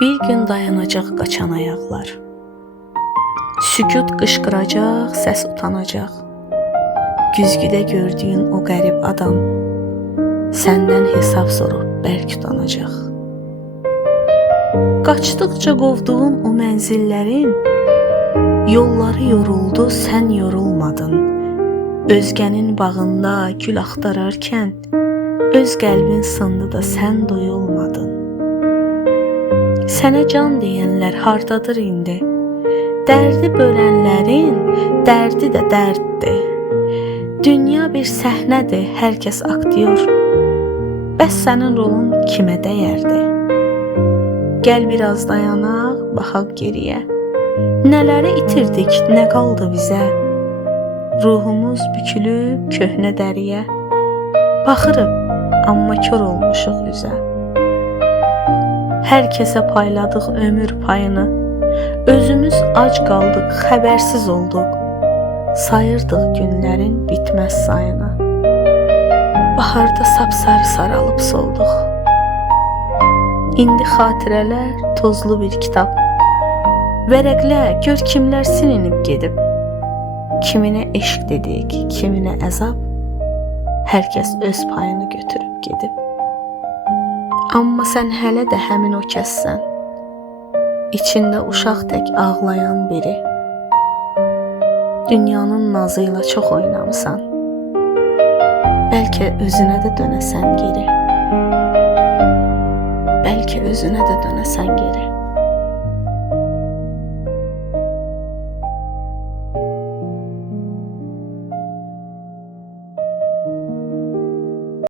Bir gün dayanacaq qaçan ayaqlar. Sükut qışqıracaq, səs utanacaq. Güzgüdə gördüyün o qərib adam səndən hesab sorub bərk utanacaq. Qaçdıqca qovduğun o mənzillərin yolları yoruldu, sən yorulmadın. Özgənin bağında gül axtararkən öz qəlbin sındı da sən doyulmadın. Sənə can deyənlər hardadır indi? Dərdi bölənlərin dərdi də dərddir. Dünya bir səhnədir, hər kəs aktyor. Bəs sənin rolun kimə dəyərdi? Gəl biraz dayanaq, baxaq geriyə. Nələri itirdik, nə qaldı bizə? Ruhumuz bükülüb köhnə dəriyə. Baxırıq, amma kör olmuşuq üzə. Hər kəsə payladıq ömür payını. Özümüz ac qaldıq, xəbərsiz olduq. Sayırdıq günlərin bitməz sayını. Baharda sapsarı saralıb solduq. İndi xatirələr tozlu bir kitab. Vərəqlə gör kimlər silinib gedib. Kiminə eşq dedik, kiminə əzab. Hər kəs öz payını götürüb gedib. Amma sən hələ də həmin o kəssən. İçində uşaq tək ağlayan biri. Dünyanın nazıyla çox oynamısan. Bəlkə özünə də dönəsən geri. Bəlkə özünə də dönəsən geri.